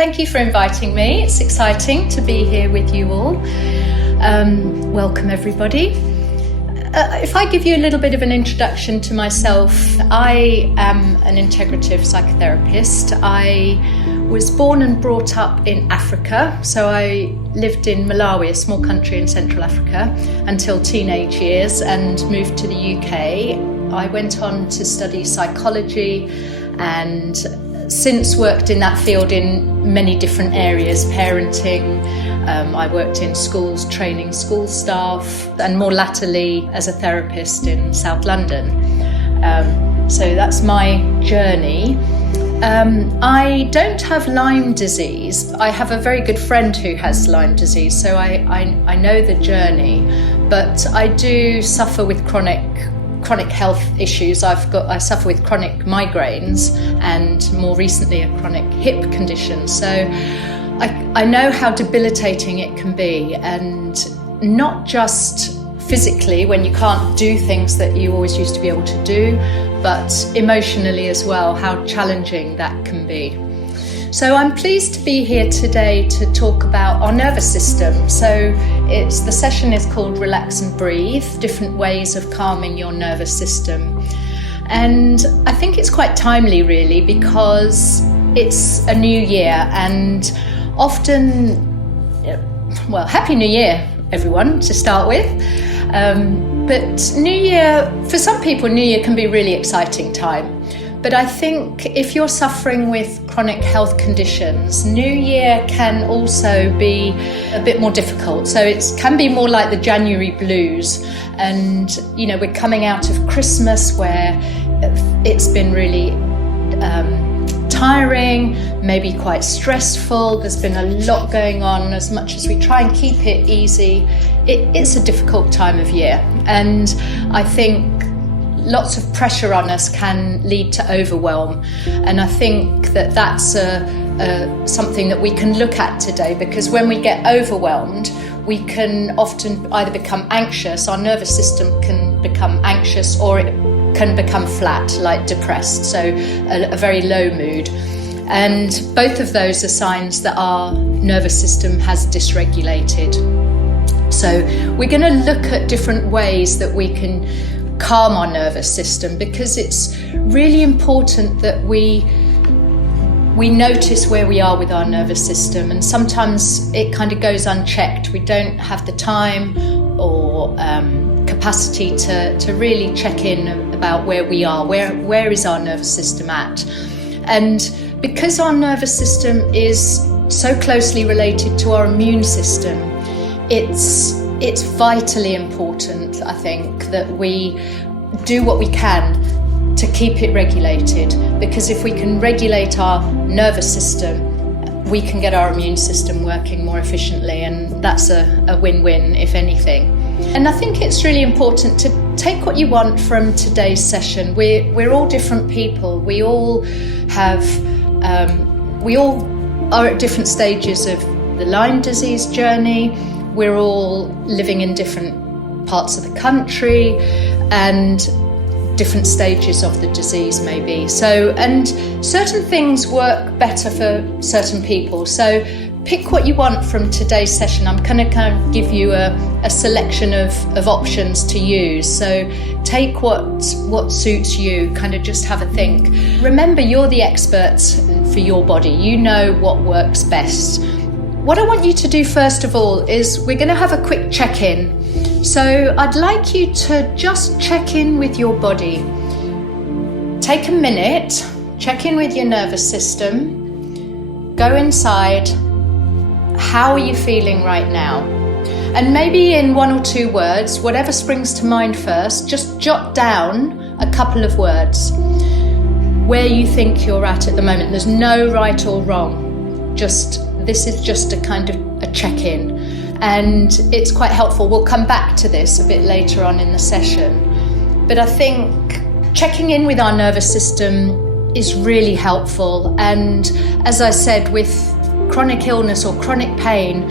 Thank you for inviting me. It's exciting to be here with you all. Welcome everybody. If I give you a little bit of an introduction to myself, I am an integrative psychotherapist. I was born and brought up in Africa, so I lived in Malawi, a small country in Central Africa, until teenage years and moved to the UK. I went on to study psychology and since worked in that field in many different areas, parenting. I worked in schools, training school staff, and more latterly as a therapist in South London. So that's my journey. I don't have Lyme disease. I have a very good friend who has Lyme disease, so I know the journey, but I do suffer with chronic health issues. I suffer with chronic migraines and more recently a chronic hip condition. So I know how debilitating it can be, and not just physically when you can't do things that you always used to be able to do, but emotionally as well, how challenging that can be. So I'm pleased to be here today to talk about our nervous system. So the session is called Relax and Breathe, different ways of calming your nervous system. And I think it's quite timely really, because it's a new year, and often, well, Happy New Year everyone to start with. But New Year, for some people, New Year can be a really exciting time. But I think if you're suffering with chronic health conditions, New Year can also be a bit more difficult. So it can be more like the January blues. And, you know, we're coming out of Christmas where it's been really tiring, maybe quite stressful. There's been a lot going on. As much as we try and keep it easy, it's a difficult time of year. And I think lots of pressure on us can lead to overwhelm, and I think that that's something that we can look at today, because when we get overwhelmed, we can often either become anxious, our nervous system can become anxious, or it can become flat, like depressed, so a very low mood. And both of those are signs that our nervous system has dysregulated. So we're going to look at different ways that we can calm our nervous system, because it's really important that we notice where we are with our nervous system, and sometimes it kind of goes unchecked. We don't have the time or capacity to really check in about where we are, where is our nervous system at. And because our nervous system is so closely related to our immune system, it's vitally important, I think, that we do what we can to keep it regulated, because if we can regulate our nervous system, we can get our immune system working more efficiently, and that's a win-win, if anything. And I think it's really important to take what you want from today's session. We're all different people. We all are at different stages of the Lyme disease journey. We're all living in different parts of the country and different stages of the disease maybe. So, and certain things work better for certain people. So pick what you want from today's session. I'm going to kind of give you a selection of options to use. So take what suits you, kind of just have a think. Remember, you're the experts for your body. You know what works best. What I want you to do first of all is we're going to have a quick check-in. So I'd like you to just check in with your body. Take a minute, check in with your nervous system, go inside. How are you feeling right now? And maybe in one or two words, whatever springs to mind first, just jot down a couple of words where you think you're at the moment. There's no right or wrong. This is just a kind of a check-in, and it's quite helpful. We'll come back to this a bit later on in the session. But I think checking in with our nervous system is really helpful. And as I said, with chronic illness or chronic pain,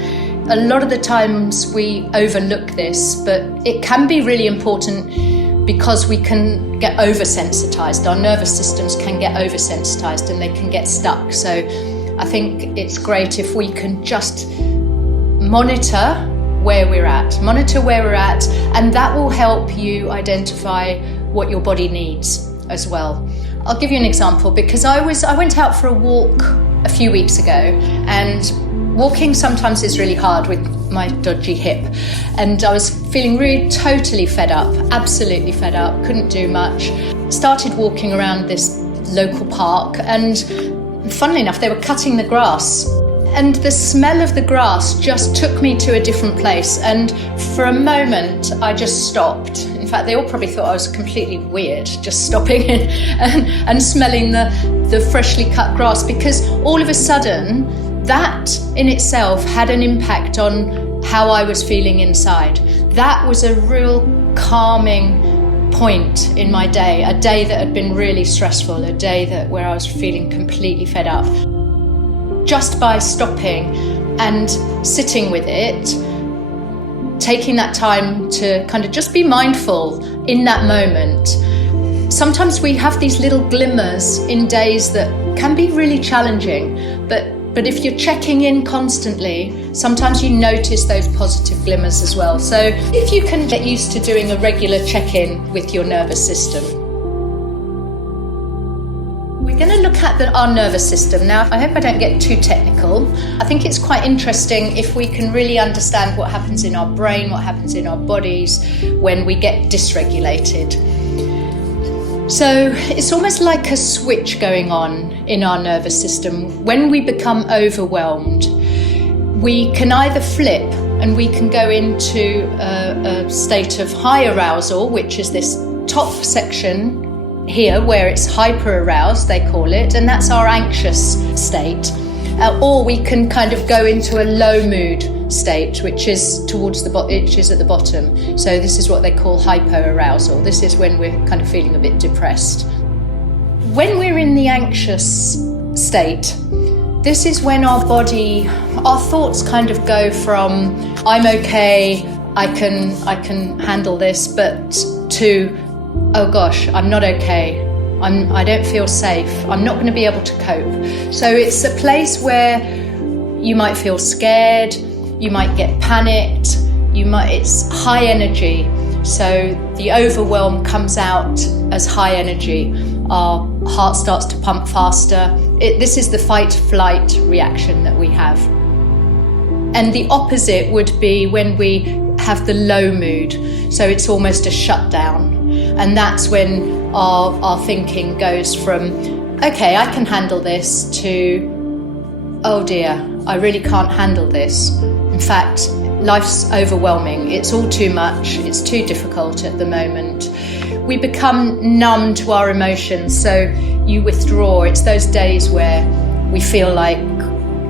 a lot of the times we overlook this, but it can be really important because we can get oversensitized. Our nervous systems can get oversensitized and they can get stuck. So I think it's great if we can just monitor where we're at, and that will help you identify what your body needs as well. I'll give you an example, because I went out for a walk a few weeks ago, and walking sometimes is really hard with my dodgy hip, and I was feeling really totally fed up, absolutely fed up, couldn't do much. Started walking around this local park, and funnily enough, they were cutting the grass, and the smell of the grass just took me to a different place, and for a moment I just stopped. In fact, they all probably thought I was completely weird, just stopping and smelling the freshly cut grass, because all of a sudden that in itself had an impact on how I was feeling inside. That was a real calming point in my day, a day that had been really stressful, a day where I was feeling completely fed up. Just by stopping and sitting with it, taking that time to kind of just be mindful in that moment. Sometimes we have these little glimmers in days that can be really challenging, but if you're checking in constantly, sometimes you notice those positive glimmers as well. So if you can get used to doing a regular check-in with your nervous system. We're going to look at our nervous system. Now, I hope I don't get too technical. I think it's quite interesting if we can really understand what happens in our brain, what happens in our bodies when we get dysregulated. So it's almost like a switch going on in our nervous system. When we become overwhelmed, we can either flip and we can go into a state of high arousal, which is this top section here where it's hyper aroused, they call it, and that's our anxious state. Or we can kind of go into a low mood state, which is towards which is at the bottom. So this is what they call hypo-arousal. This is when we're kind of feeling a bit depressed. When we're in the anxious state, this is when our thoughts kind of go from I'm okay, I can handle this, but to oh gosh, I'm not okay. I don't feel safe. I'm not going to be able to cope. So it's a place where you might feel scared, you might get panicked, it's high energy. So the overwhelm comes out as high energy. Our heart starts to pump faster. This is the fight-flight reaction that we have. And the opposite would be when we have the low mood. So it's almost a shutdown. And that's when our thinking goes from, okay, I can handle this, to, oh dear, I really can't handle this. In fact, life's overwhelming. It's all too much. It's too difficult at the moment. We become numb to our emotions. So you withdraw. It's those days where we feel like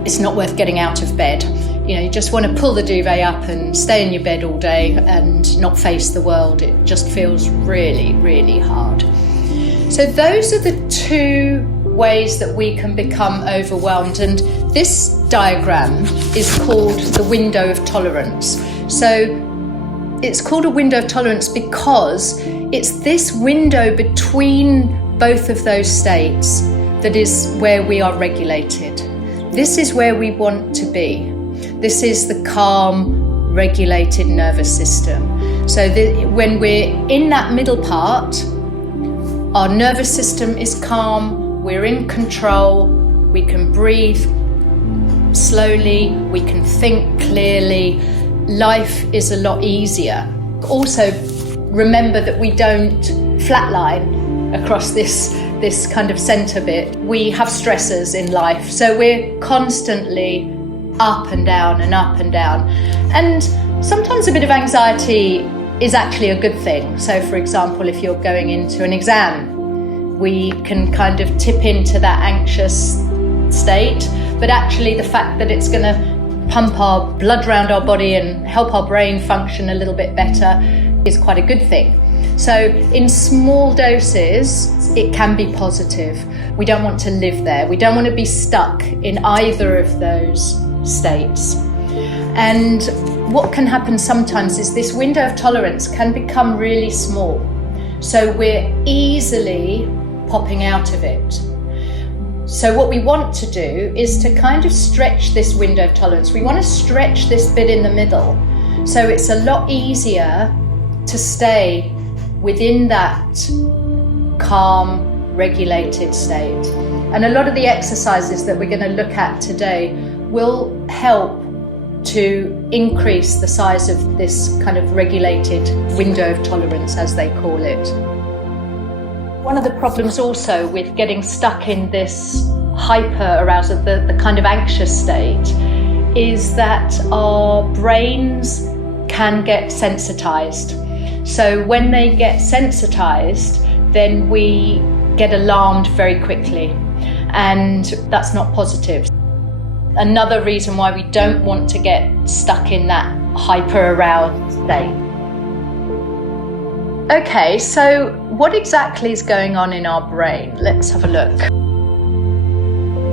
it's not worth getting out of bed. You just want to pull the duvet up and stay in your bed all day and not face the world. It just feels really, really hard. So those are the two ways that we can become overwhelmed. And this diagram is called the window of tolerance. So it's called a window of tolerance because it's this window between both of those states that is where we are regulated. This is where we want to be. This is the calm, regulated nervous system. So when we're in that middle part, our nervous system is calm, we're in control, we can breathe slowly, we can think clearly, life is a lot easier. Also, remember that we don't flatline across this kind of centre bit. We have stressors in life, so we're constantly up and down and up and down. And sometimes a bit of anxiety is actually a good thing. So for example, if you're going into an exam, we can kind of tip into that anxious state, but actually the fact that it's going to pump our blood around our body and help our brain function a little bit better is quite a good thing. So in small doses, it can be positive. We don't want to live there. We don't want to be stuck in either of those states. And what can happen sometimes is this window of tolerance can become really small. So we're easily popping out of it. So what we want to do is to kind of stretch this window of tolerance. We want to stretch this bit in the middle. So it's a lot easier to stay within that calm, regulated state. And a lot of the exercises that we're going to look at today will help to increase the size of this kind of regulated window of tolerance, as they call it. One of the problems also with getting stuck in this hyper-arousal, the kind of anxious state, is that our brains can get sensitized. So when they get sensitized, then we get alarmed very quickly, and that's not positive. Another reason why we don't want to get stuck in that hyper-aroused state. Okay, so what exactly is going on in our brain? Let's have a look.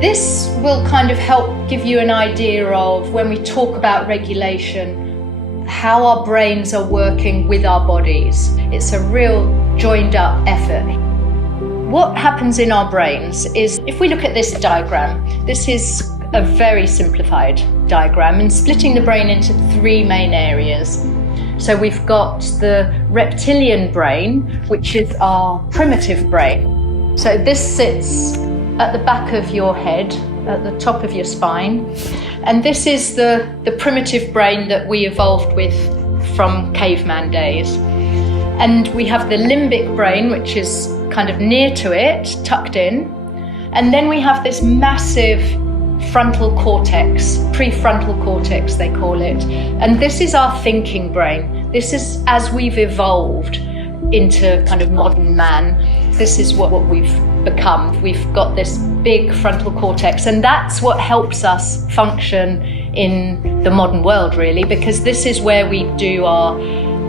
This will kind of help give you an idea of, when we talk about regulation, how our brains are working with our bodies. It's a real joined up effort. What happens in our brains is, if we look at this diagram, this is a very simplified diagram, and splitting the brain into three main areas. So we've got the reptilian brain, which is our primitive brain. So this sits at the back of your head, at the top of your spine. And this is the primitive brain that we evolved with from caveman days. And we have the limbic brain, which is kind of near to it, tucked in. And then we have this massive frontal cortex, prefrontal cortex they call it. And this is our thinking brain. This is as we've evolved into kind of modern man. This is what we've become. We've got this big frontal cortex, and that's what helps us function in the modern world, really, because this is where we do our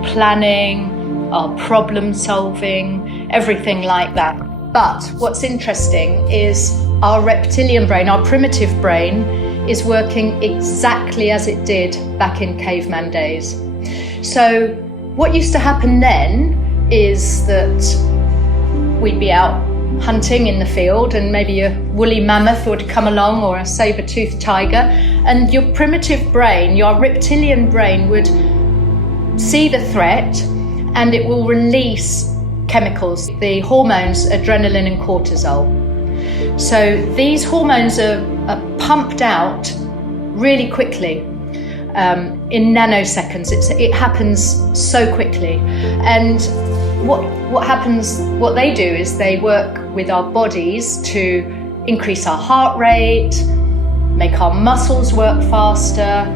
planning, our problem solving, everything like that. But what's interesting is our reptilian brain, our primitive brain, is working exactly as it did back in caveman days. So what used to happen then is that we'd be out hunting in the field, and maybe a woolly mammoth would come along, or a saber-toothed tiger, and your primitive brain, your reptilian brain, would see the threat, and it will release chemicals, the hormones adrenaline and cortisol. So these hormones are pumped out really quickly, in nanoseconds. It happens so quickly. And what they do is they work with our bodies to increase our heart rate, make our muscles work faster,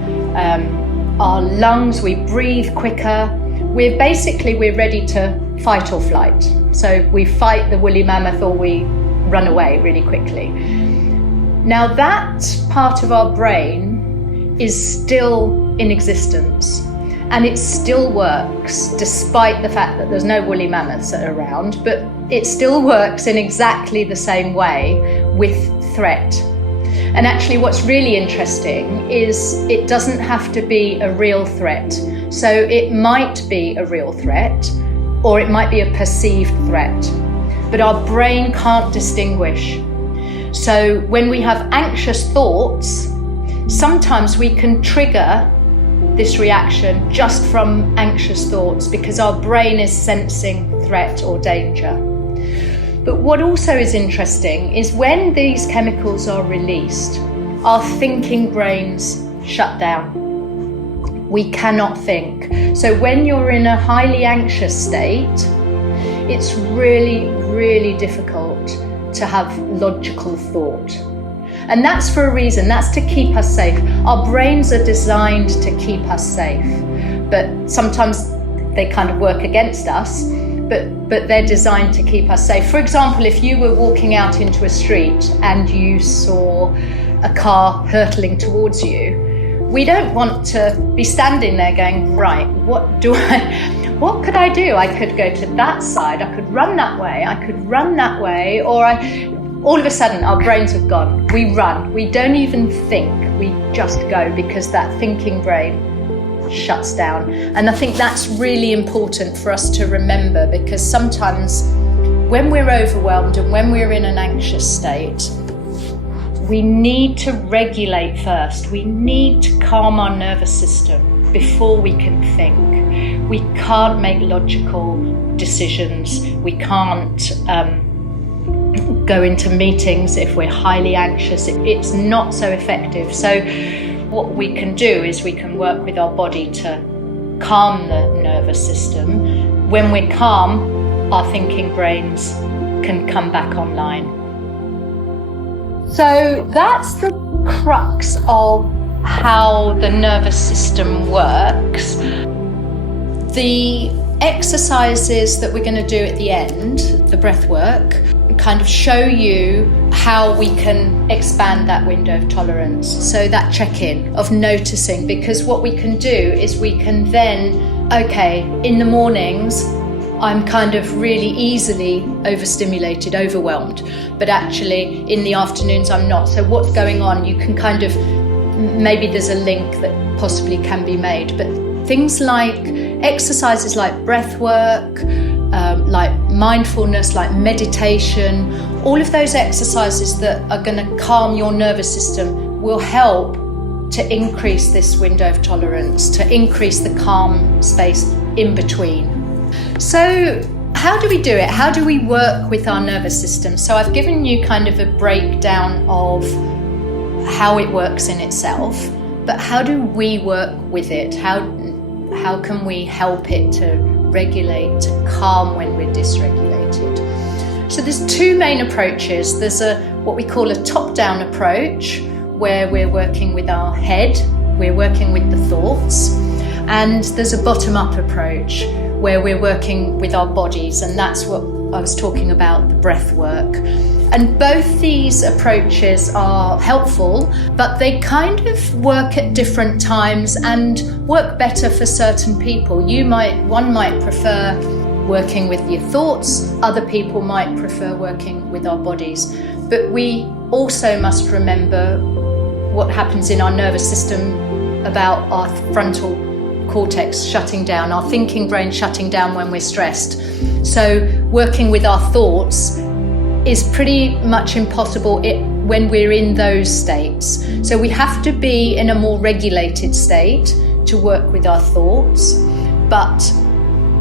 our lungs, we breathe quicker. We're ready to fight or flight. So we fight the woolly mammoth, or we run away really quickly. Now that part of our brain is still in existence, and it still works despite the fact that there's no woolly mammoths around, but it still works in exactly the same way with threat. And actually what's really interesting is it doesn't have to be a real threat. So it might be a real threat, or it might be a perceived threat, but our brain can't distinguish. So when we have anxious thoughts, sometimes we can trigger this reaction just from anxious thoughts, because our brain is sensing threat or danger. But what also is interesting is when these chemicals are released, our thinking brains shut down. We cannot think. So when you're in a highly anxious state, it's really, really difficult to have logical thought. And that's for a reason. That's to keep us safe. Our brains are designed to keep us safe, but sometimes they kind of work against us, but they're designed to keep us safe. For example, if you were walking out into a street and you saw a car hurtling towards you, we don't want to be standing there going, right, what could I do? I could go to that side, I could run that way, I could run that way, or all of a sudden our brains have gone. We run, we don't even think, we just go, because that thinking brain shuts down. And I think that's really important for us to remember, because sometimes when we're overwhelmed and when we're in an anxious state, we need to regulate first. We need to calm our nervous system before we can think. We can't make logical decisions. We can't go into meetings if we're highly anxious. It's not so effective. So what we can do is we can work with our body to calm the nervous system. When we're calm, our thinking brains can come back online. So that's the crux of how the nervous system works. The exercises that we're going to do at the end, the breath work, kind of show you how we can expand that window of tolerance. So that check-in of noticing, because what we can do is we can then, okay, in the mornings, I'm kind of really easily overstimulated, overwhelmed, but actually in the afternoons I'm not. So what's going on? You can kind of, maybe there's a link that possibly can be made, but things like exercises like breath work, like mindfulness, like meditation, all of those exercises that are going to calm your nervous system will help to increase this window of tolerance, to increase the calm space in between. So how do we do it? How do we work with our nervous system? So I've given you kind of a breakdown of how it works in itself, but how do we work with it? How can we help it to regulate, to calm when we're dysregulated? So there's two main approaches. There's what we call a top-down approach, where we're working with our head, we're working with the thoughts, and there's a bottom-up approach, where we're working with our bodies, and that's what I was talking about, the breath work. And both these approaches are helpful, but they kind of work at different times and work better for certain people. One might prefer working with your thoughts, other people might prefer working with our bodies. But we also must remember what happens in our nervous system about our frontal cortex shutting down, our thinking brain shutting down when we're stressed. So working with our thoughts is pretty much impossible when we're in those states. So we have to be in a more regulated state to work with our thoughts, but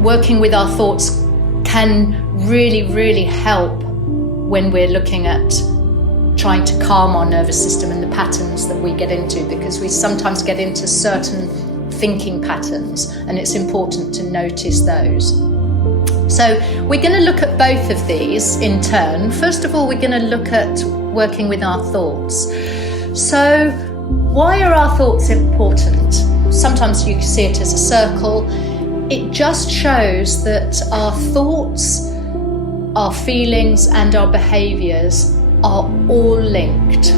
working with our thoughts can really, really help when we're looking at trying to calm our nervous system and the patterns that we get into, because we sometimes get into certain thinking patterns, and it's important to notice those. So we're going to look at both of these in turn. First of all, we're going to look at working with our thoughts. So why are our thoughts important? Sometimes you see it as a circle. It just shows that our thoughts, our feelings, and our behaviours are all linked.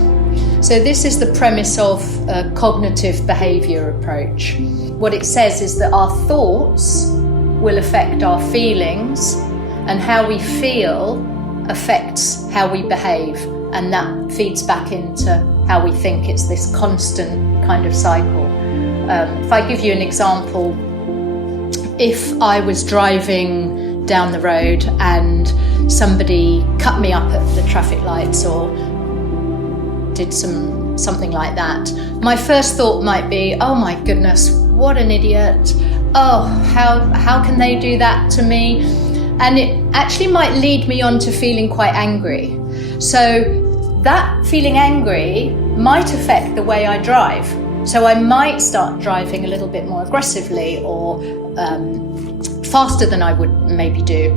So this is the premise of a cognitive behaviour approach. What it says is that our thoughts will affect our feelings, and how we feel affects how we behave, and that feeds back into how we think. It's this constant kind of cycle. If I give you an example, if I was driving down the road and somebody cut me up at the traffic lights or did something like that, my first thought might be, oh my goodness, what an idiot. Oh, how can they do that to me? And it actually might lead me on to feeling quite angry. So that feeling angry might affect the way I drive. So I might start driving a little bit more aggressively or faster than I would maybe do.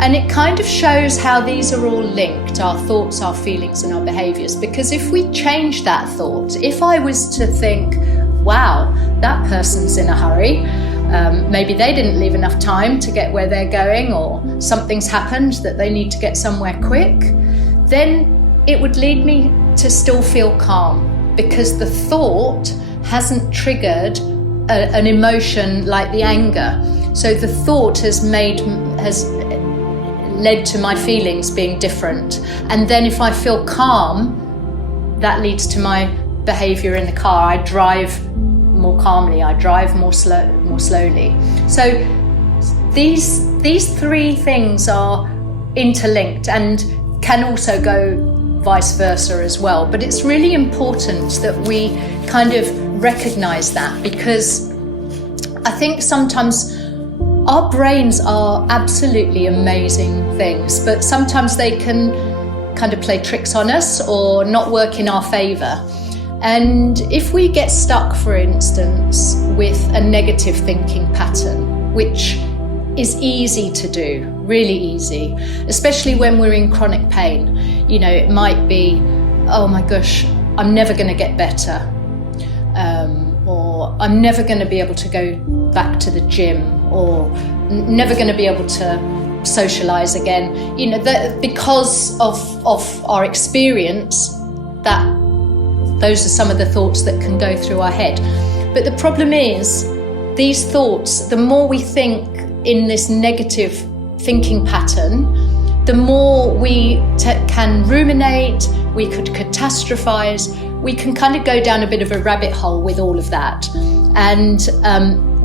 And it kind of shows how these are all linked, our thoughts, our feelings, and our behaviours. Because if we change that thought, if I was to think, wow, that person's in a hurry, maybe they didn't leave enough time to get where they're going, or something's happened that they need to get somewhere quick, then it would lead me to still feel calm, because the thought hasn't triggered an emotion like the anger. So the thought has led to my feelings being different. And then if I feel calm, that leads to my behaviour in the car. I drive more calmly, I drive more slowly. So these three things are interlinked and can also go vice versa as well. But it's really important that we kind of recognize that, because I think sometimes our brains are absolutely amazing things, but sometimes they can kind of play tricks on us or not work in our favor. And if we get stuck, for instance, with a negative thinking pattern, which is easy to do, really easy, especially when we're in chronic pain. You know, it might be, oh my gosh, I'm never going to get better. Or I'm never going to be able to go back to the gym, or never going to be able to socialize again. You know, because of our experience, those are some of the thoughts that can go through our head. But the problem is, these thoughts, the more we think in this negative thinking pattern, the more we can ruminate, we could catastrophize, we can kind of go down a bit of a rabbit hole with all of that. And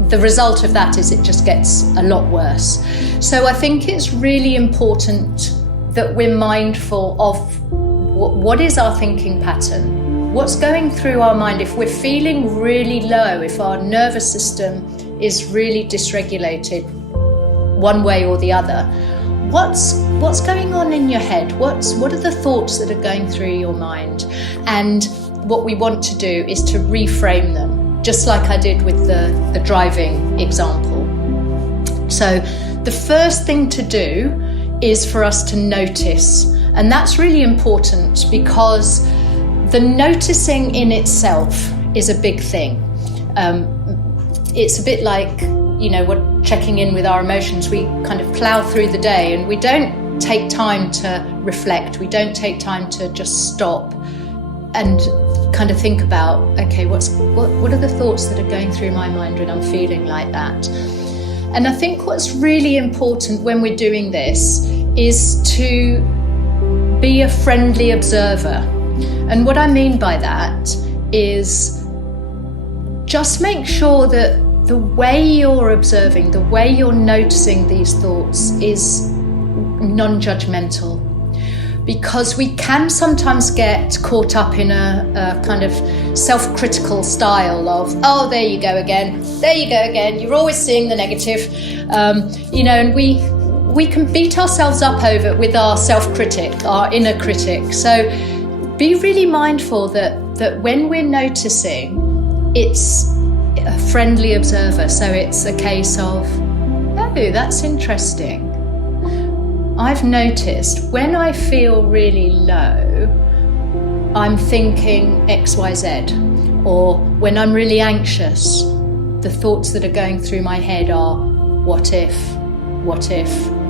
the result of that is it just gets a lot worse. So I think it's really important that we're mindful of what is our thinking pattern, what's going through our mind. If we're feeling really low, if our nervous system is really dysregulated one way or the other, what's going on in your head? What are the thoughts that are going through your mind? And what we want to do is to reframe them, just like I did with the driving example. So the first thing to do is for us to notice, and that's really important, because the noticing in itself is a big thing. It's a bit like, you know, we're checking in with our emotions. We kind of plow through the day and we don't take time to reflect. We don't take time to just stop and kind of think about, okay, what are the thoughts that are going through my mind when I'm feeling like that? And I think what's really important when we're doing this is to be a friendly observer. And what I mean by that is just make sure that the way you're observing, the way you're noticing these thoughts is non-judgmental. Because we can sometimes get caught up in a kind of self-critical style of, oh, there you go again, you're always seeing the negative, you know, and we can beat ourselves up over with our self-critic, our inner critic. So be really mindful that when we're noticing, it's a friendly observer. So it's a case of, oh, that's interesting. I've noticed when I feel really low, I'm thinking XYZ. Or when I'm really anxious, the thoughts that are going through my head are, what if,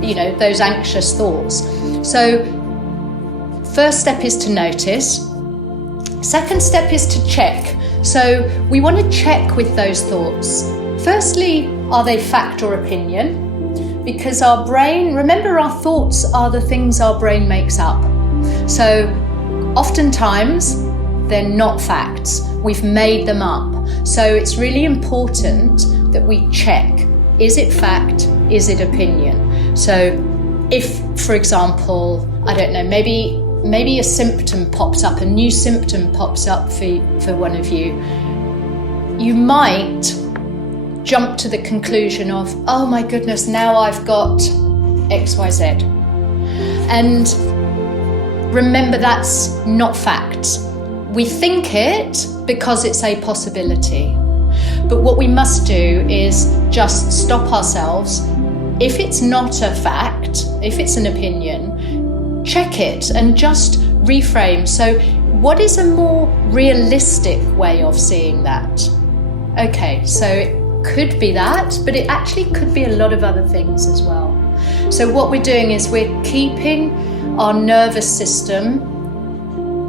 you know, those anxious thoughts. So first step is to notice. Second step is to check. So we want to check with those thoughts. Firstly, are they fact or opinion? Because our brain, remember, our thoughts are the things our brain makes up. So oftentimes they're not facts. We've made them up. So it's really important that we check. Is it fact? Is it opinion? So if, for example, I don't know, maybe a symptom pops up, a new symptom pops up for one of you, you might jump to the conclusion of, oh my goodness, now I've got XYZ. And remember, that's not fact. We think it because it's a possibility. But what we must do is just stop ourselves. If it's not a fact, if it's an opinion, check it and just reframe. So what is a more realistic way of seeing that? Okay, so it could be that, but it actually could be a lot of other things as well. So what we're doing is we're keeping our nervous system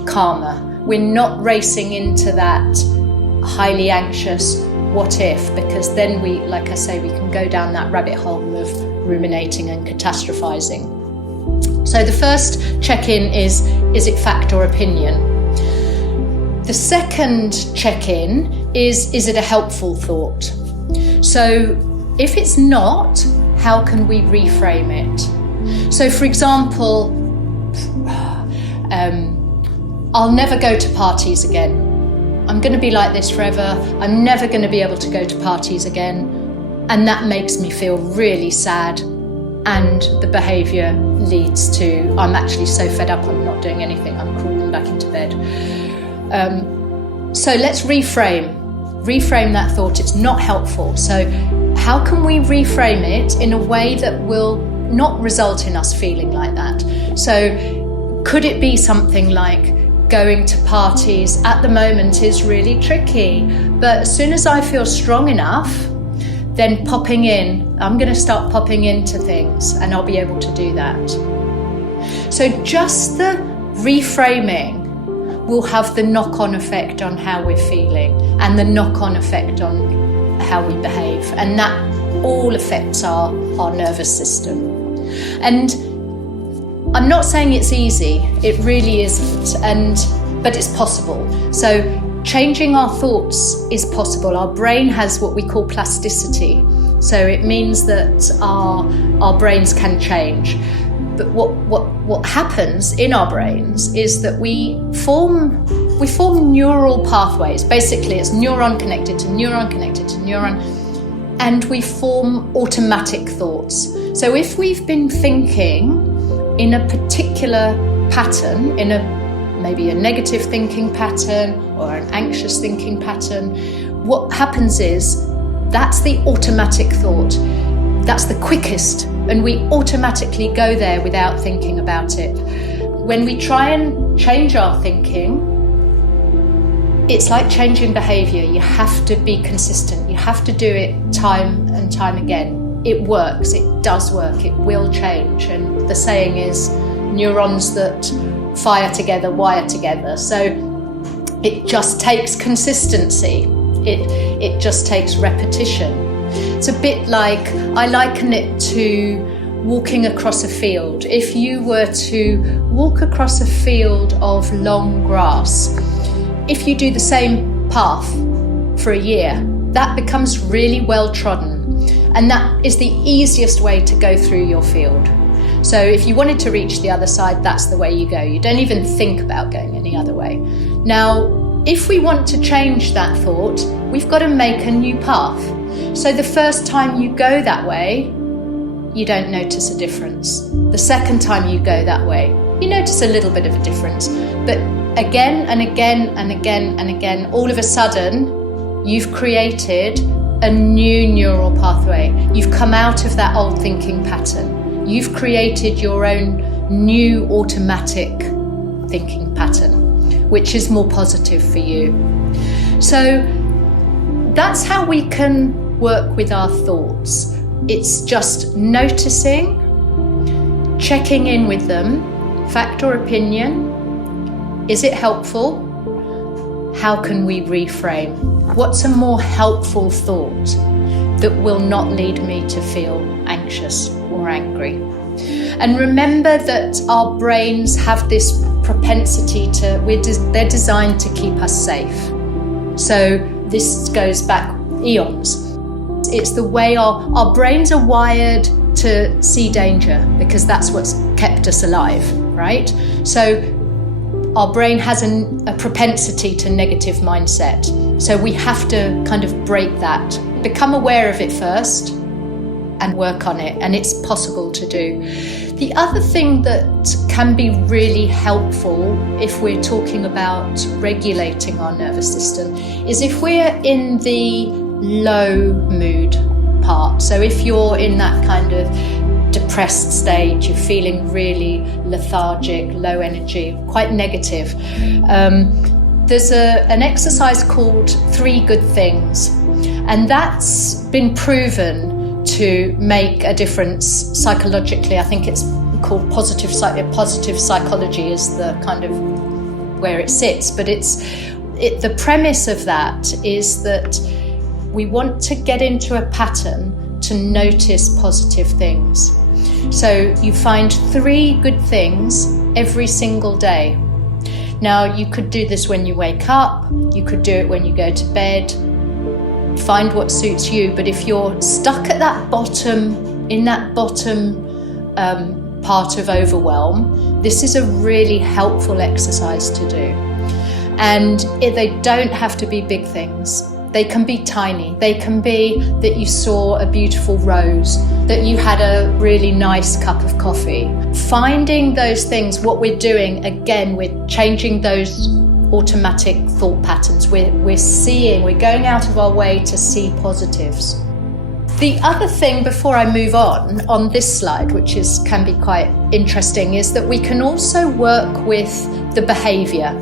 calmer. We're not racing into that highly anxious what if, because then we, like I say, we can go down that rabbit hole of ruminating and catastrophizing. So the first check-in is it fact or opinion? The second check-in is it a helpful thought? So if it's not, how can we reframe it? So for example, I'll never go to parties again. I'm going to be like this forever. I'm never going to be able to go to parties again. And that makes me feel really sad. And the behaviour leads to, I'm actually so fed up, I'm not doing anything, I'm crawling back into bed. So let's reframe that thought. It's not helpful. So how can we reframe it in a way that will not result in us feeling like that? So could it be something like, going to parties at the moment is really tricky, but as soon as I feel strong enough, then I'm going to start popping into things and I'll be able to do that. So just the reframing will have the knock-on effect on how we're feeling and the knock-on effect on how we behave, and that all affects our nervous system. And I'm not saying it's easy, it really isn't, but it's possible. So changing our thoughts is possible. Our brain has what we call plasticity. So it means that our brains can change. But what happens in our brains is that we form neural pathways. Basically, it's neuron connected to neuron connected to neuron, and we form automatic thoughts. So if we've been thinking in a particular pattern, maybe a negative thinking pattern or an anxious thinking pattern, what happens is that's the automatic thought. That's the quickest, and we automatically go there without thinking about it. When we try and change our thinking, it's like changing behaviour. You have to be consistent. You have to do it time and time again. It works, it does work, it will change. And the saying is, neurons that fire together wire together. So it just takes consistency. It just takes repetition. It's a bit like, I liken it to walking across a field. If you were to walk across a field of long grass, if you do the same path for a year, that becomes really well trodden. And that is the easiest way to go through your field. So if you wanted to reach the other side, that's the way you go. You don't even think about going any other way. Now, if we want to change that thought, we've got to make a new path. So the first time you go that way, you don't notice a difference. The second time you go that way, you notice a little bit of a difference. But again and again and again and again, all of a sudden, you've created a new neural pathway. You've come out of that old thinking pattern. You've created your own new automatic thinking pattern, which is more positive for you. So that's how we can work with our thoughts. It's just noticing, checking in with them, fact or opinion. Is it helpful? How can we reframe? What's a more helpful thought that will not lead me to feel anxious or angry? And remember that our brains have this propensity they're designed to keep us safe. So this goes back eons. It's the way our brains are wired to see danger, because that's what's kept us alive, right? So our brain has a propensity to negative mindset. So we have to kind of break that, become aware of it first and work on it, and it's possible to do. The other thing that can be really helpful if we're talking about regulating our nervous system is if we're in the low mood part. So if you're in that kind of depressed stage, you're feeling really lethargic, low energy, quite negative, there's an exercise called 3 Good Things, and that's been proven to make a difference psychologically. I think it's called positive psychology is the kind of where it sits, but the premise of that is that we want to get into a pattern to notice positive things. So you find 3 good things every single day. Now, you could do this when you wake up, you could do it when you go to bed, find what suits you. But if you're stuck at that bottom part of overwhelm, this is a really helpful exercise to do. And they don't have to be big things. They can be tiny. They can be that you saw a beautiful rose, that you had a really nice cup of coffee. Finding those things, what we're doing, again, we're changing those automatic thought patterns. We're going out of our way to see positives. The other thing, before I move on this slide, which can be quite interesting, is that we can also work with the behaviour.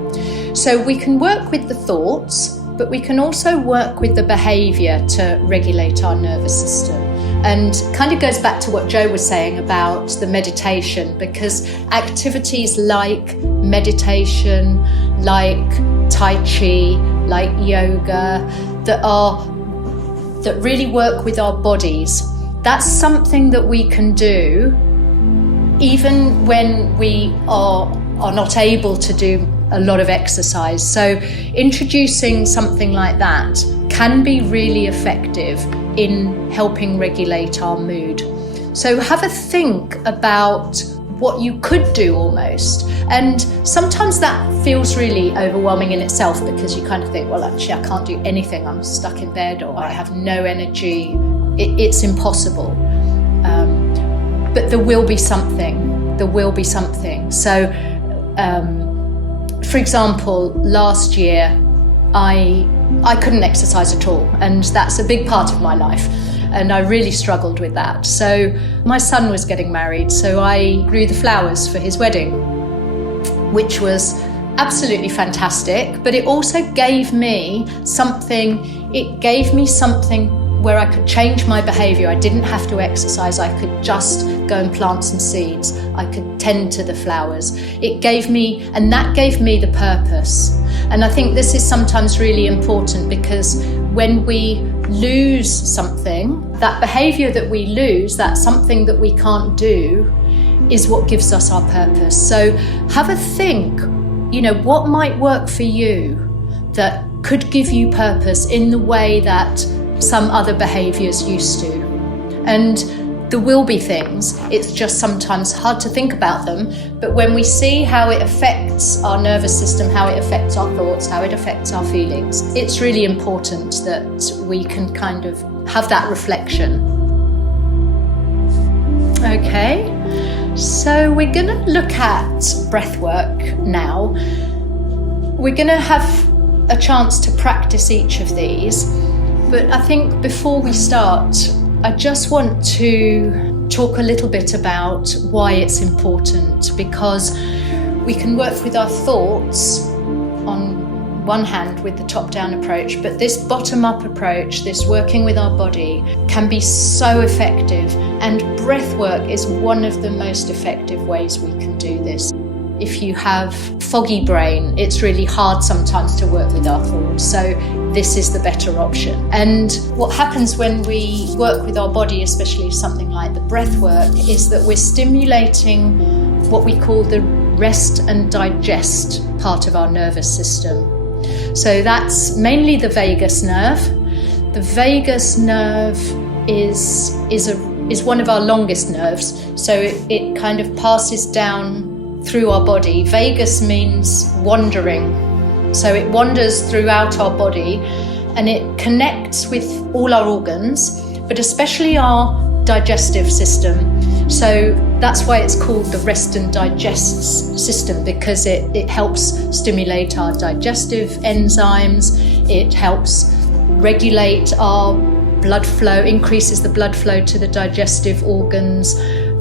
So we can work with the thoughts, but we can also work with the behaviour to regulate our nervous system. And kind of goes back to what Joe was saying about the meditation, because activities like meditation, like Tai Chi, like yoga, that really work with our bodies, that's something that we can do even when we are not able to do a lot of exercise. So introducing something like that can be really effective in helping regulate our mood. So have a think about what you could do almost. And sometimes that feels really overwhelming in itself, because you kind of think, well, actually, I can't do anything. I'm stuck in bed, or I have no energy. It's impossible. But there will be something. There will be something. So, for example, last year, I couldn't exercise at all, and that's a big part of my life, and I really struggled with that. So my son was getting married, so I grew the flowers for his wedding, which was absolutely fantastic, but it also gave me something where I could change my behaviour. I didn't have to exercise. I could just go and plant some seeds. I could tend to the flowers. That gave me the purpose. And I think this is sometimes really important, because when we lose something, that behaviour that we lose, that something that we can't do, is what gives us our purpose. So have a think, what might work for you that could give you purpose in the way that some other behaviours used to. And there will be things, it's just sometimes hard to think about them, but when we see how it affects our nervous system, how it affects our thoughts, how it affects our feelings, it's really important that we can kind of have that reflection. Okay, so we're going to look at breath work now. We're going to have a chance to practice each of these. But I think before we start, I just want to talk a little bit about why it's important, because we can work with our thoughts on one hand with the top-down approach, but this bottom-up approach, this working with our body, can be so effective, and breath work is one of the most effective ways we can do this. If you have foggy brain, it's really hard sometimes to work with our thoughts. So this is the better option. And what happens when we work with our body, especially something like the breath work, is that we're stimulating what we call the rest and digest part of our nervous system. So that's mainly the vagus nerve. The vagus nerve is one of our longest nerves. So it kind of passes down through our body. Vagus means wandering. So it wanders throughout our body, and it connects with all our organs, but especially our digestive system. So that's why it's called the rest and digest system, because it helps stimulate our digestive enzymes. It helps regulate our blood flow, increases the blood flow to the digestive organs,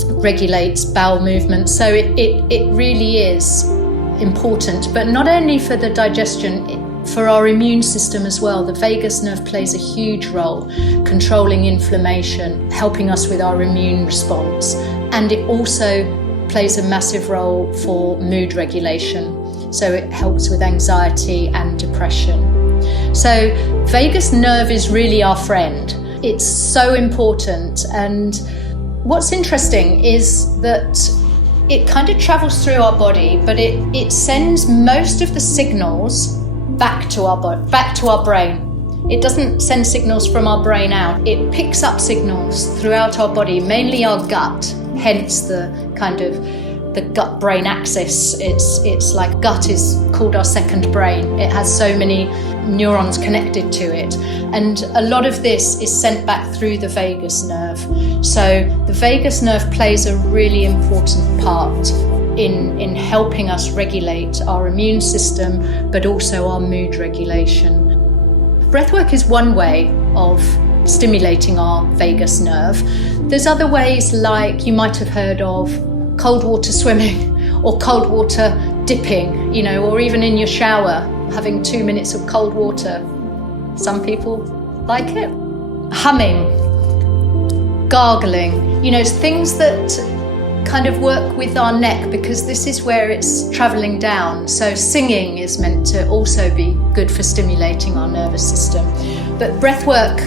regulates bowel movement. So it really is important, but not only for the digestion, for our immune system as well. The vagus nerve plays a huge role controlling inflammation, helping us with our immune response, and it also plays a massive role for mood regulation. So it helps with anxiety and depression. So vagus nerve is really our friend. It's so important. And what's interesting is that it kind of travels through our body, but it sends most of the signals back to our brain. It doesn't send signals from our brain out. It picks up signals throughout our body, mainly our gut, hence the kind of the gut-brain axis. It's like gut is called our second brain. It has so many neurons connected to it. And a lot of this is sent back through the vagus nerve. So the vagus nerve plays a really important part in helping us regulate our immune system, but also our mood regulation. Breathwork is one way of stimulating our vagus nerve. There's other ways, like you might have heard of cold water swimming or cold water dipping, or even in your shower, having 2 minutes of cold water. Some people like it. Humming, gargling, things that kind of work with our neck, because this is where it's traveling down. So singing is meant to also be good for stimulating our nervous system. But breathwork,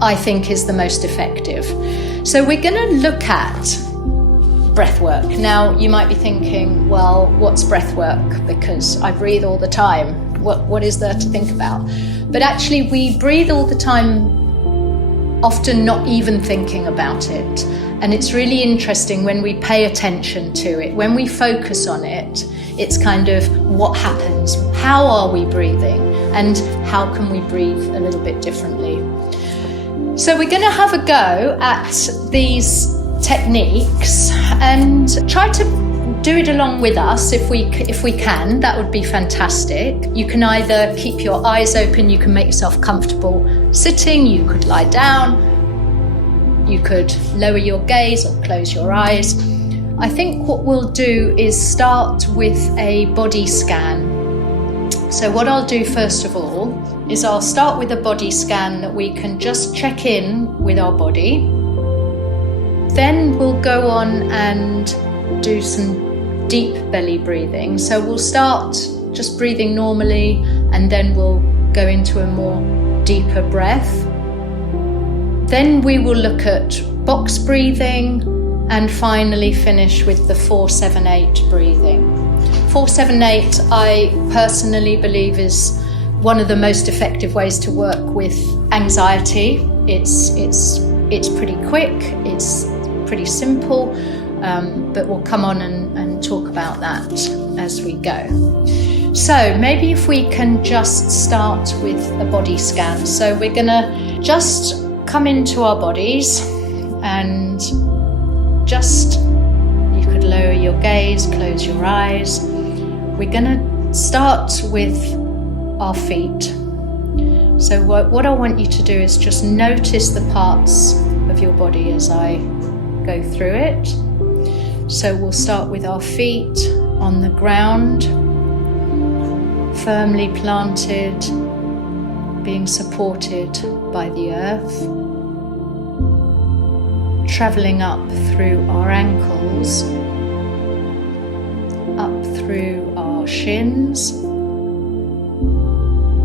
I think, is the most effective. So we're going to look at breathwork. Now, you might be thinking, well, what's breathwork? Because I breathe all the time. What is there to think about? But actually, we breathe all the time, often not even thinking about it. And it's really interesting when we pay attention to it, when we focus on it. It's kind of what happens, how are we breathing, and how can we breathe a little bit differently. So we're going to have a go at these techniques and try to do it along with us if we can. That would be fantastic. You can either keep your eyes open, you can make yourself comfortable sitting, you could lie down, you could lower your gaze or close your eyes. I think what we'll do is start with a body scan. So what I'll do first of all is I'll start with a body scan that we can just check in with our body. Then we'll go on and do some deep belly breathing. So we'll start just breathing normally, and then we'll go into a more deeper breath. Then we will look at box breathing, and finally finish with the 4-7-8 breathing. 4-7-8, I personally believe, is one of the most effective ways to work with anxiety. It's pretty quick, it's pretty simple, but we'll come on and talk about that as we go. So maybe if we can just start with a body scan. So we're gonna just come into our bodies, and just, you could lower your gaze, close your eyes. We're gonna start with our feet. So what I want you to do is just notice the parts of your body as I go through it. So we'll start with our feet on the ground, firmly planted, being supported by the earth. Travelling up through our ankles, up through our shins,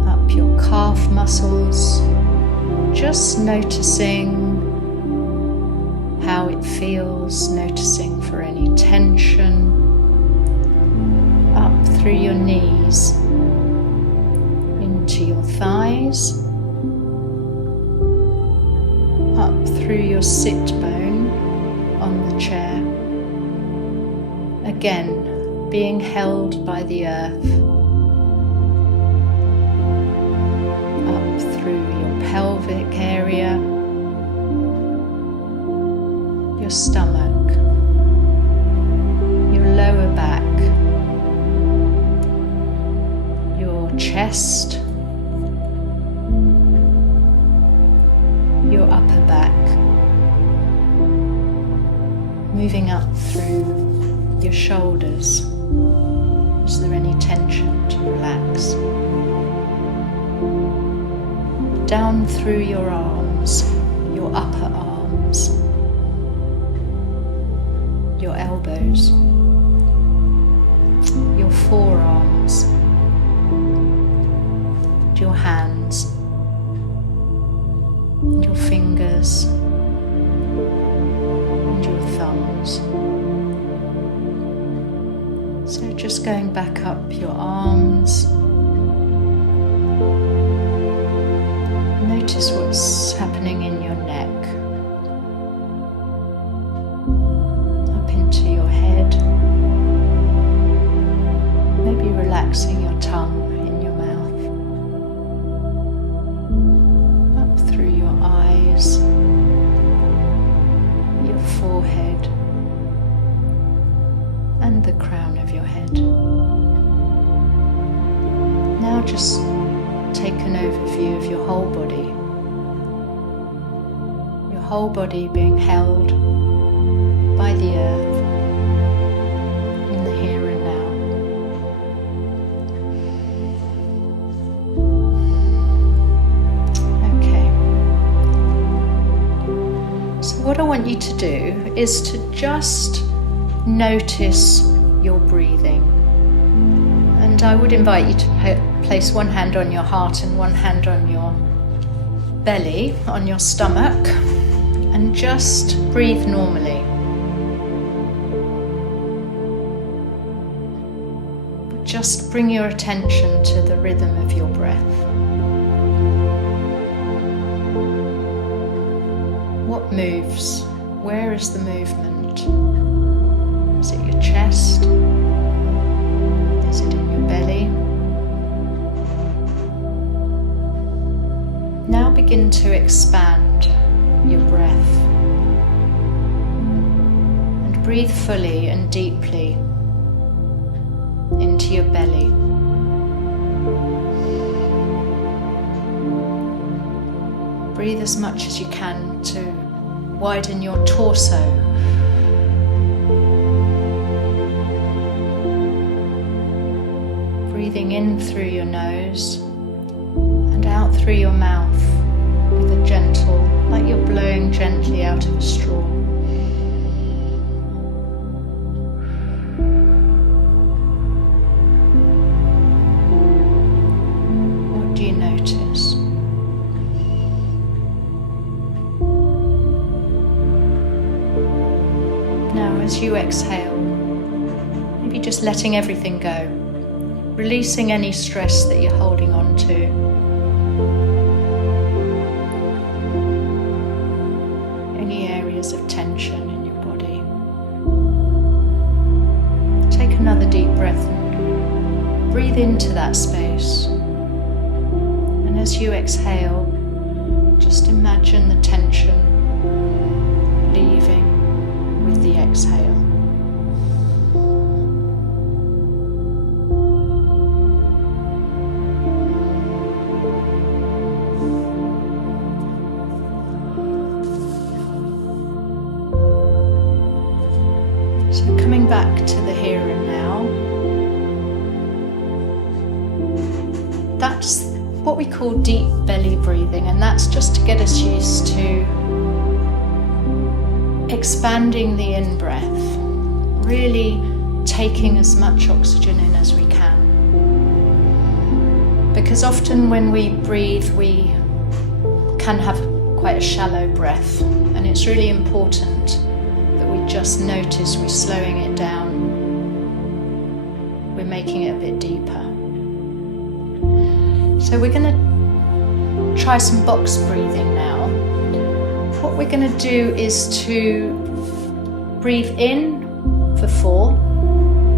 up your calf muscles, just noticing how it feels, noticing for any tension, up through your knees, into your thighs, up through your sit bone on the chair. Again, being held by the earth. Up through your pelvic area, your stomach, your lower back, your chest, your upper back, moving up through your shoulders. Is there any tension to relax? Down through your arms, your upper arms, your elbows, your forearms, your hands, your fingers, and your thumbs. So just going back up your arms. Notice what's happening in your neck. Up into your head. your whole body. Your whole body being held by the earth in the here and now. Okay. So what I want you to do is to just notice your breathing. And I would invite you to place one hand on your heart and one hand on your belly, on your stomach, and just breathe normally. Just bring your attention to the rhythm of your breath. What moves? Where is the movement? Is it your chest? Is it in your belly? Now begin to expand your breath and breathe fully and deeply into your belly. Breathe as much as you can to widen your torso. Breathing in through your nose and out through your mouth with a gentle, like you're blowing gently out of a straw. What do you notice? Now, as you exhale, maybe just letting everything go. Releasing any stress that you're holding on to. Any areas of tension in your body. Take another deep breath and breathe into that space. And as you exhale, just imagine the tension leaving with the exhale. Coming back to the here and now, that's what we call deep belly breathing, and that's just to get us used to expanding the in-breath, really taking as much oxygen in as we can. Because often when we breathe, we can have quite a shallow breath, and it's really important just notice we're slowing it down, we're making it a bit deeper. So we're going to try some box breathing now. What we're going to do is to breathe in for 4,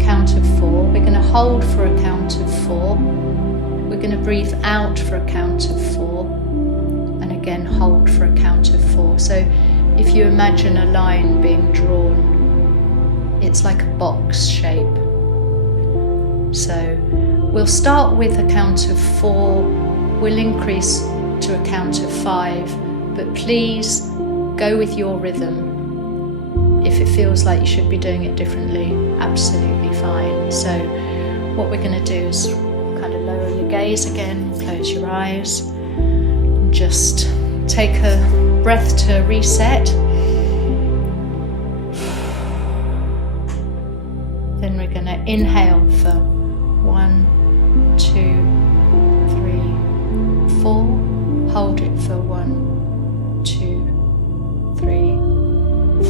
count of 4, we're going to hold for a count of 4, we're going to breathe out for a count of 4, and again hold for a count of 4. So if you imagine a line being drawn, it's like a box shape. So we'll start with a count of 4, we'll increase to a count of 5, but please go with your rhythm. If it feels like you should be doing it differently, absolutely fine. So what we're going to do is kind of lower your gaze again, close your eyes, and just take a breath to reset. Then we're going to inhale for 1, 2, 3, 4. Hold it for 1, 2, 3,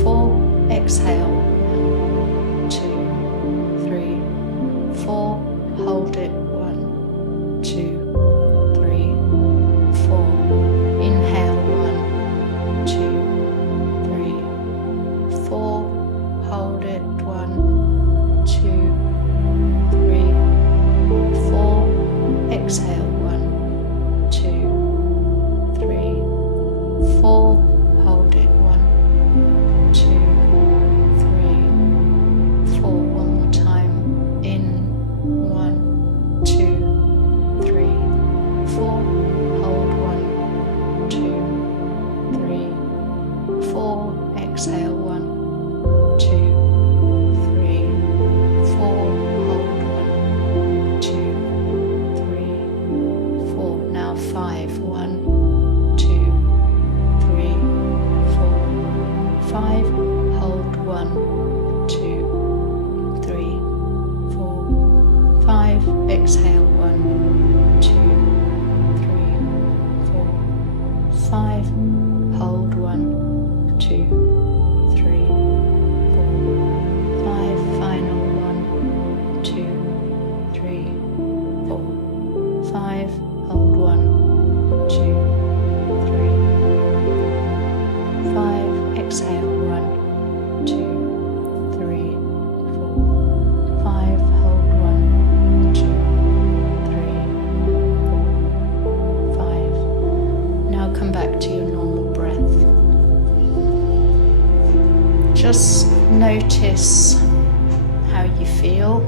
4. Exhale. 1, 2, 3, 4. Hold it. 1, 2, 3, 4. Inhale. 1, 2, 3, 4. Hold it. 1, 2, 3, 4. Exhale. 1, 2, 3, 5. Hold 1, 2, 3, 4, 5. Final 1, 2, 3, 4, 5. Hold 1, 2, 3, 5. Exhale 1, 2, 3, 4, 5. Hold 1, 2, 3, 4, 5. Now come back to your normal breath. Just notice how you feel.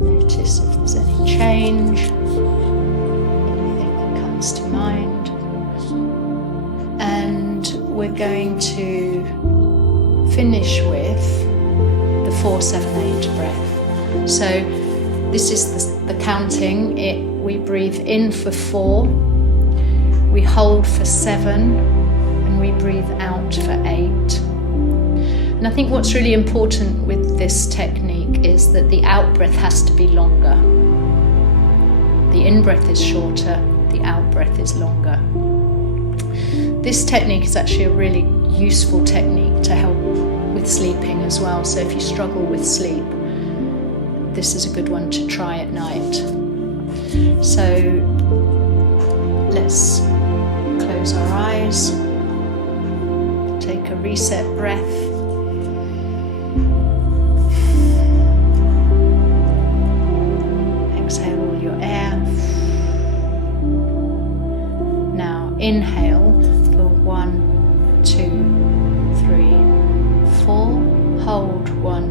Notice if there's any change, anything that comes to mind. And we're going to finish with the 4-7-8 breath. So this is the counting. We breathe in for 4, we hold for 7, and we breathe out for 8. And I think what's really important with this technique is that the out-breath has to be longer. The in-breath is shorter, the out-breath is longer. This technique is actually a really useful technique to help with sleeping as well. So if you struggle with sleep, this is a good one to try at night. So let's close our eyes, take a reset breath. Exhale all your air. Now inhale for 1, 2, 3, 4. Hold 1,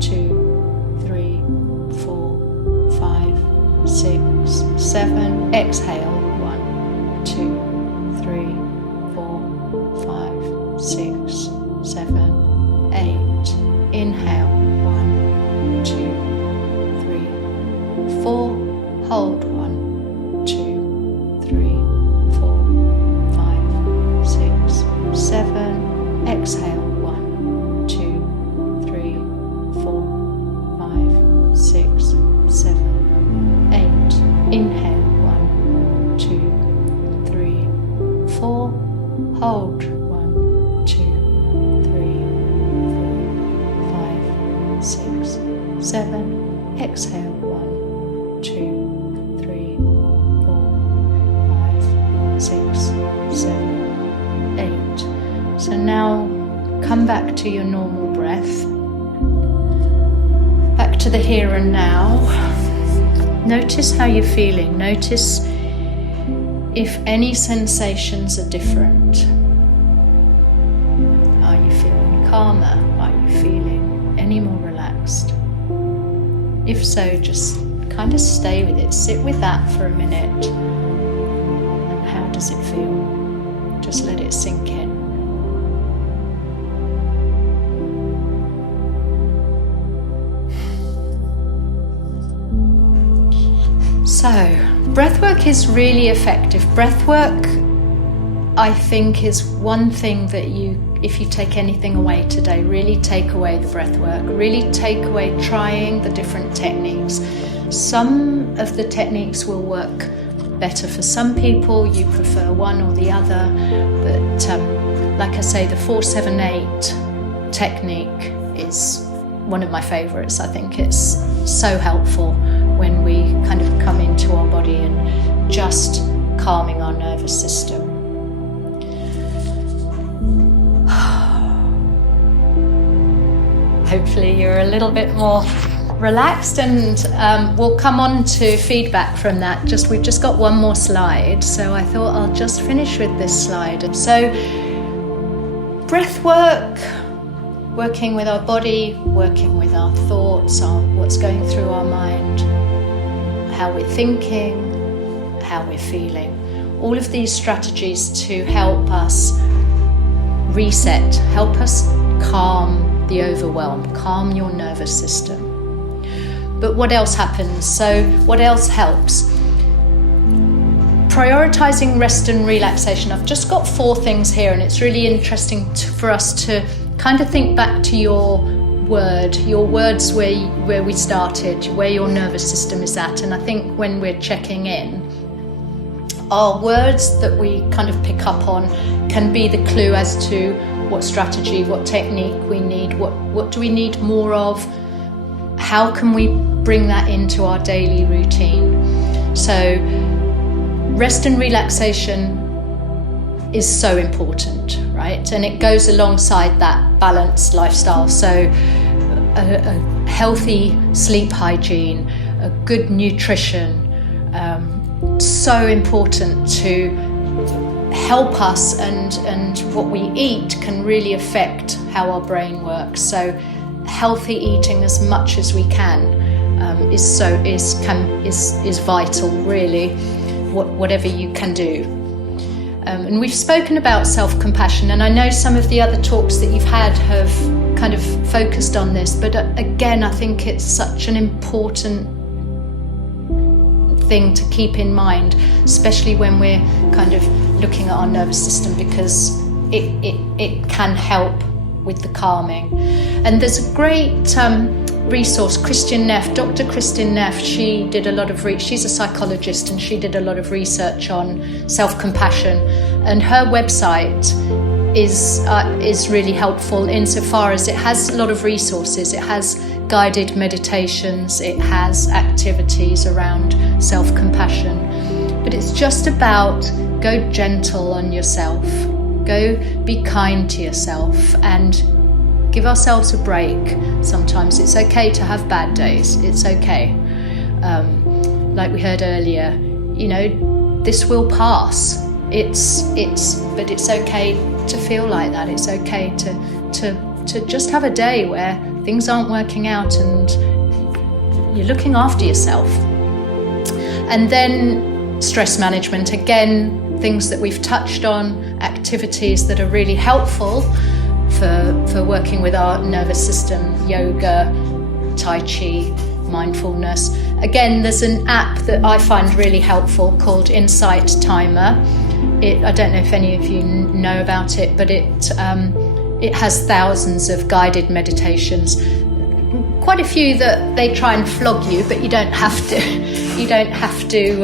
2, 3, 4, 5, 6, 7. Exhale 1, 2, 3, 4, 5, 6, 7, 8. Inhale 1, 2, 3, 4. Hold 1, 2, 3, 4, 5, 6, 7. Exhale 1, 2, 3, 4, 5, 6, 7, 8. Inhale 1, 2, 3, 4. Hold 1, 2, 3, 4, 5, 6, 7. Exhale 1, 2, 3, 4, 5, 6, 7, 8. So now come back to your normal breath, back to the here and now. Notice how you're feeling. Notice if any sensations are different. Are you feeling calmer? Are you feeling any more relaxed? If so, just kind of stay with it. Sit with that for a minute. And how does it feel? Just let it sink in. So, breathwork is really effective. Breathwork, I think, is one thing that if you take anything away today, really take away the breathwork, really take away trying the different techniques. Some of the techniques will work better for some people, you prefer one or the other, but like I say, the 4-7-8 technique is one of my favorites. I think it's so helpful when we kind of come into our body and just calming our nervous system. Hopefully you're a little bit more relaxed, and we'll come on to feedback from that. We've just got one more slide, so I thought I'll just finish with this slide. So breath work, working with our body, working with our thoughts, what's going through our mind, how we're thinking, how we're feeling. All of these strategies to help us reset, help us calm the overwhelm, calm your nervous system. But what else happens? So what else helps? Prioritizing rest and relaxation. I've just got 4 things here, and it's really interesting for us to kind of think back to your words where we started, where your nervous system is at. And I think when we're checking in, our words that we kind of pick up on can be the clue as to what strategy, what technique we need, what do we need more of, how can we bring that into our daily routine. So rest and relaxation is so important, right? And it goes alongside that balanced lifestyle. So a healthy sleep hygiene, a good nutrition, so important to help us, and what we eat can really affect how our brain works. So healthy eating as much as we can is vital, really, whatever you can do. And we've spoken about self-compassion, and I know some of the other talks that you've had have kind of focused on this, but again, I think it's such an important thing to keep in mind, especially when we're kind of looking at our nervous system, because it can help with the calming. And there's a great resource, Dr. Kristin Neff, she did a lot of she's a psychologist, and she did a lot of research on self-compassion, and her website is really helpful insofar as it has a lot of resources. It has guided meditations, it has activities around self-compassion, but it's just about go gentle on yourself, go be kind to yourself, and give ourselves a break. Sometimes it's okay to have bad days. It's okay. Like we heard earlier, this will pass. But it's okay to feel like that. It's okay to just have a day where things aren't working out and you're looking after yourself. And then stress management, again, things that we've touched on, activities that are really helpful for working with our nervous system, yoga, tai chi, mindfulness. Again, there's an app that I find really helpful called Insight Timer. I don't know if any of you know about it, but it has thousands of guided meditations. Quite a few that they try and flog you, but you don't have to. You don't have to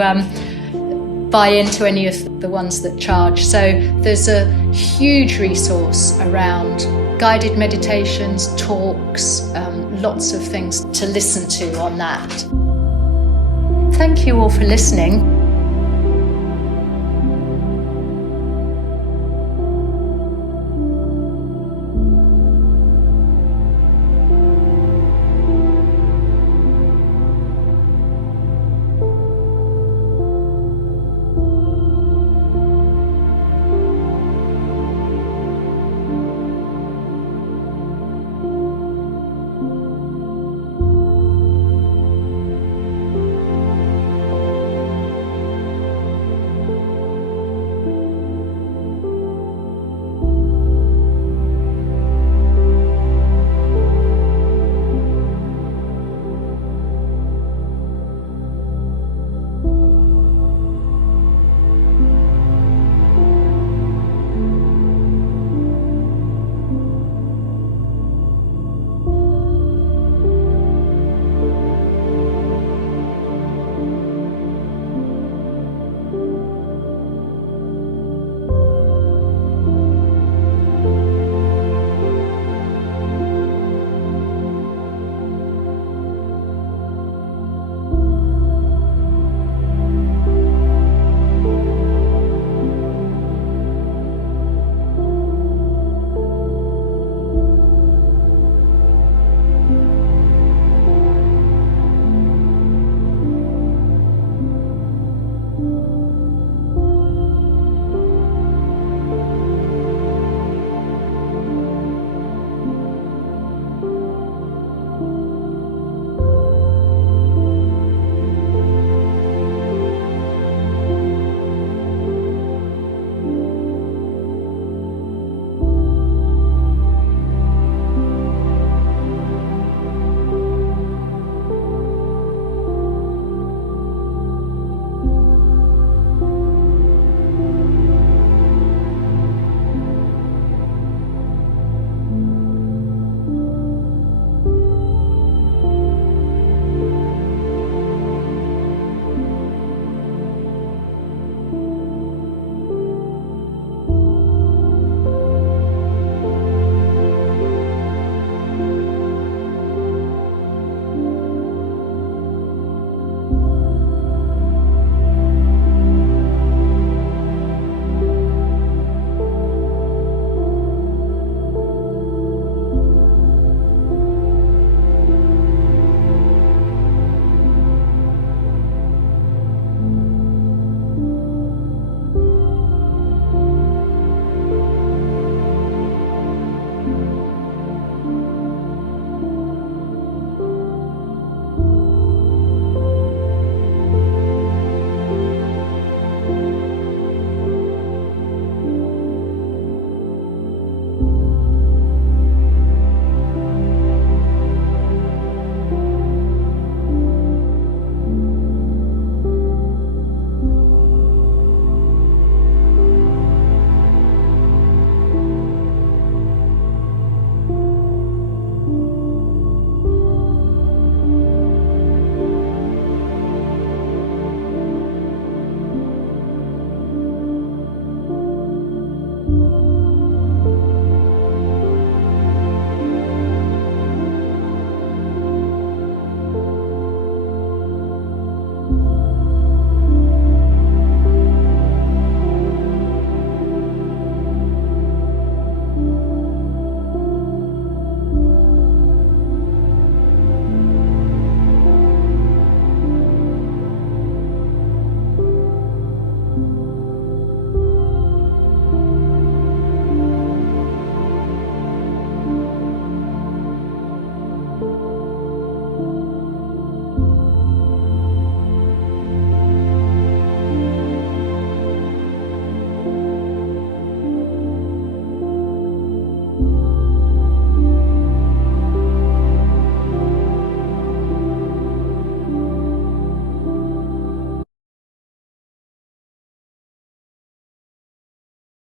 buy into any of the ones that charge. So there's a huge resource around guided meditations, talks, lots of things to listen to on that. Thank you all for listening.